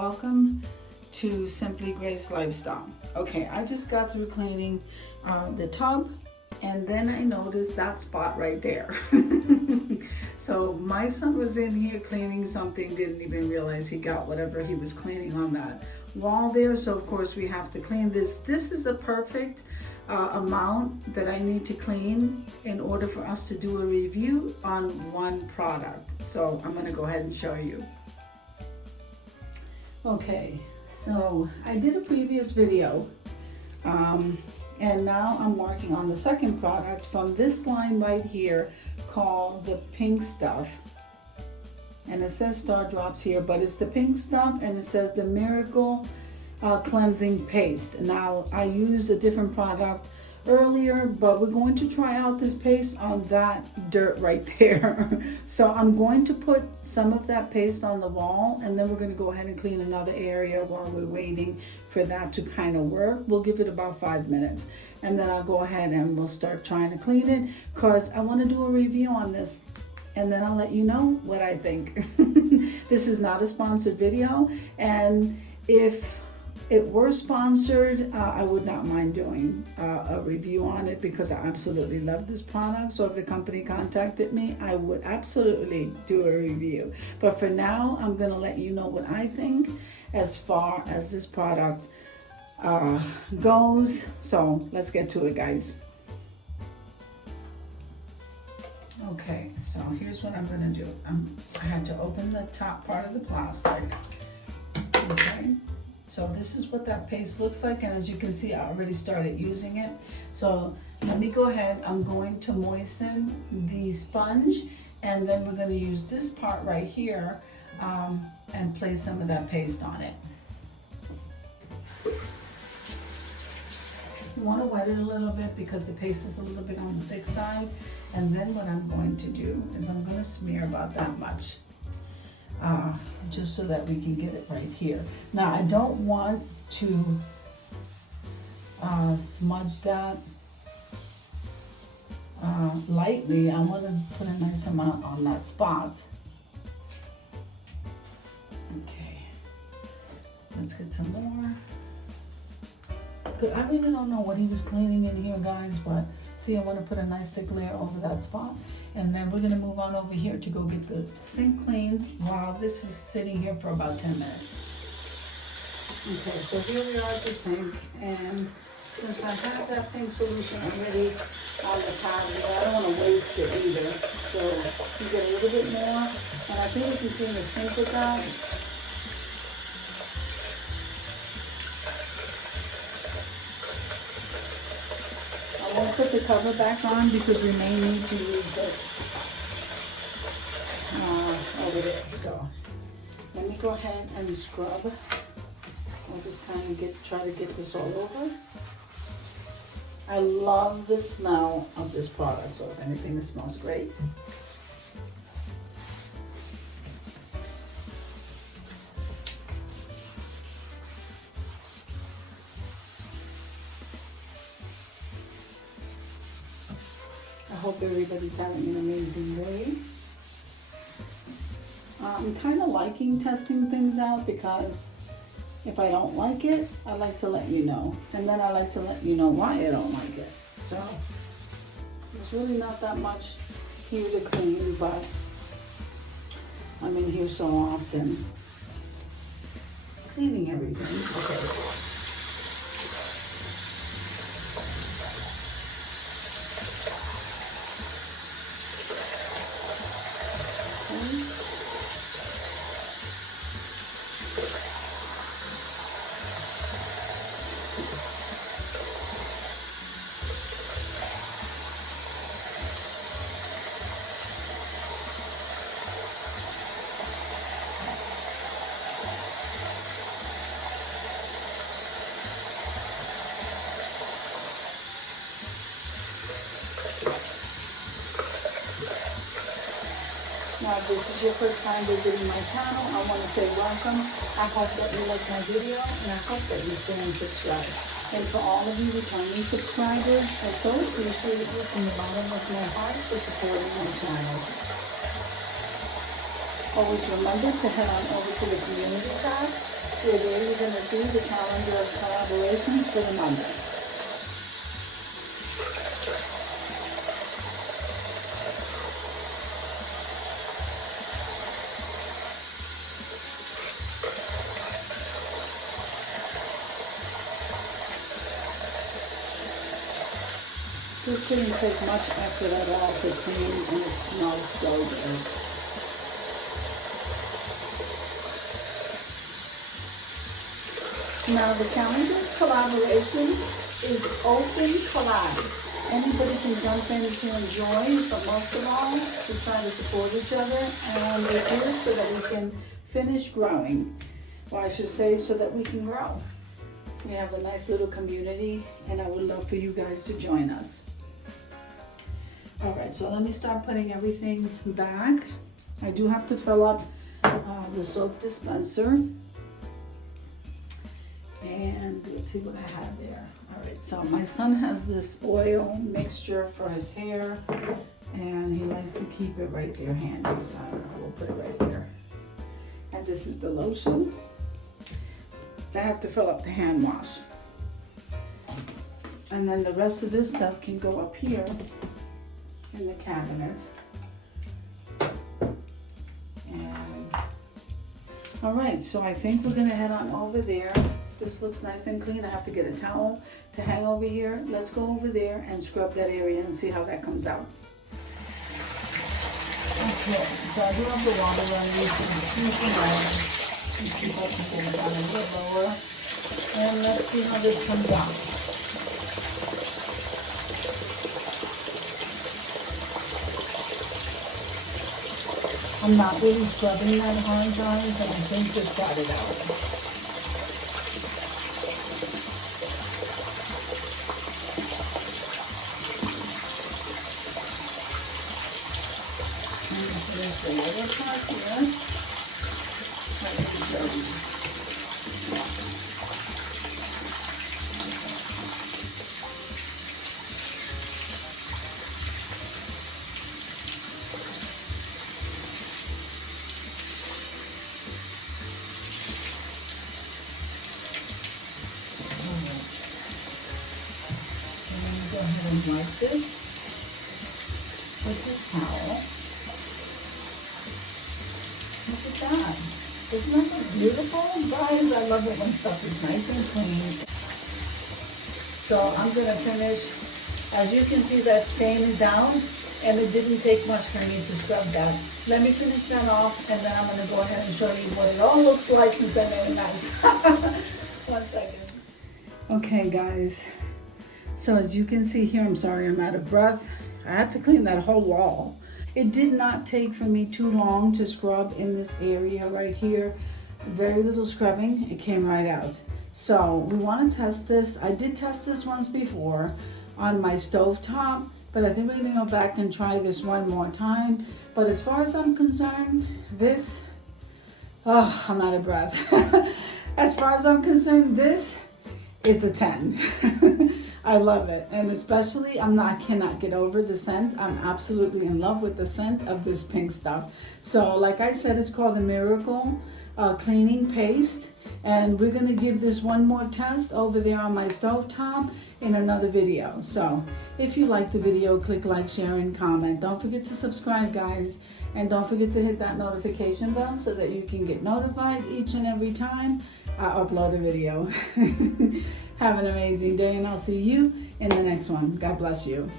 welcome to Simply Grace Lifestyle. Okay, I just got through cleaning the tub, and then I noticed that spot right there. So my son was in here cleaning something, didn't even realize he got whatever he was cleaning on that wall there. So of course we have to clean this. This is a perfect amount that I need to clean in order for us to do a review on one product. So I'm going to go ahead and show you. Okay, so I did a previous video and now I'm working on the second product from this line right here called the pink stuff. And it says Star Drops here, but it's the pink stuff, and it says the Miracle Cleansing Paste. Now, I used a different product earlier, but we're going to try out this paste on that dirt right there. So I'm going to put some of that paste on the wall, and then we're going to go ahead and clean another area while we're waiting for that to kind of work. We'll give it about 5 minutes, and then I'll go ahead and we'll start trying to clean it, because I want to do a review on this, and then I'll let you know what I think. This is not a sponsored video, and if it were sponsored, I would not mind doing a review on it, because I absolutely love this product. So if the company contacted me, I would absolutely do a review. But for now, I'm gonna let you know what I think as far as this product goes. So let's get to it, guys. Okay, so here's what I'm gonna do. I had to open the top part of the plastic. Okay. So this is what that paste looks like, and as you can see, I already started using it. So let me go ahead, I'm going to moisten the sponge, and then we're gonna use this part right here and place some of that paste on it. You wanna wet it a little bit because the paste is a little bit on the thick side. And then what I'm going to do is I'm gonna smear about that much. Just so that we can get it right here. Now I don't want to smudge that lightly. I want to put a nice amount on that spot. Okay, let's get some more. I really don't know what he was cleaning in here, guys, but see, I want to put a nice thick layer over that spot. And then we're going to move on over here to go get the sink cleaned while this is sitting here for about 10 minutes. Okay, so here we are at the sink, and since I have that pink solution already on the cabinet, I don't want to waste it either. So you get a little bit more, and I think we can clean the sink with that. I won't put the cover back on because we may need to use it over there. So let me go ahead and scrub. I'll just kind of try to get this all over. I love the smell of this product, so if anything, it smells great. I hope everybody's having an amazing day. I'm kind of liking testing things out, because if I don't like it, I like to let you know. And then I like to let you know why I don't like it. So there's really not that much here to clean, but I'm in here so often cleaning everything. Okay. Now, if this is your first time visiting my channel, I want to say welcome. I hope that you like my video, and I hope that you stay and subscribe. And for all of you returning subscribers, I so appreciate you from the bottom of my heart for supporting my channels. Always remember to head on over to the community tab So there you're going to see the calendar of collaborations for the month. This didn't take much effort at all to clean, and it smells so good. Now the calendar of collaborations is open collabs. Anybody can jump in to enjoy, but most of all, we try to support each other, and we do it so that we can finish growing. Well, I should say so that we can grow. We have a nice little community, and I would love for you guys to join us. All right, so let me start putting everything back. I do have to fill up the soap dispenser. And let's see what I have there. All right, so my son has this oil mixture for his hair, and he likes to keep it right there handy, so I will put it right there. And this is the lotion. I have to fill up the hand wash. And then the rest of this stuff can go up here in the cabinet. And all right, so I think we're gonna head on over there. This looks nice and clean. I have to get a towel to hang over here. Let's go over there and scrub that area and see how that comes out. Okay, so I do have the water running, so I'm just going to let's see if I can get it down a little lower. And let's see how this comes out. I'm not really scrubbing that hard, guys, and I think this got it out. There's the other part here. Let me show you. Go ahead and wipe this with this towel. Look at that. Isn't that look beautiful? Guys, I love it when stuff is nice and clean. So I'm going to finish. As you can see, that stain is out, and it didn't take much for me to scrub that. Let me finish that off, and then I'm going to go ahead and show you what it all looks like since I made a mess. 1 second. Okay, guys. So as you can see here, I'm sorry I'm out of breath. I had to clean that whole wall. It did not take for me too long to scrub in this area right here. Very little scrubbing, it came right out. So we want to test this. I did test this once before on my stove top, but I think we're gonna go back and try this one more time. But as far as I'm concerned, this, oh, I'm out of breath. As far as I'm concerned, this is a 10. I love it, and especially cannot get over the scent. I'm absolutely in love with the scent of this pink stuff. So like I said, it's called the Miracle Cleaning Paste, and we're gonna give this one more test over there on my stove top in another video. So if you like the video, click like, share, and comment. Don't forget to subscribe, guys, and don't forget to hit that notification bell so that you can get notified each and every time I upload a video. Have an amazing day, and I'll see you in the next one. God bless you.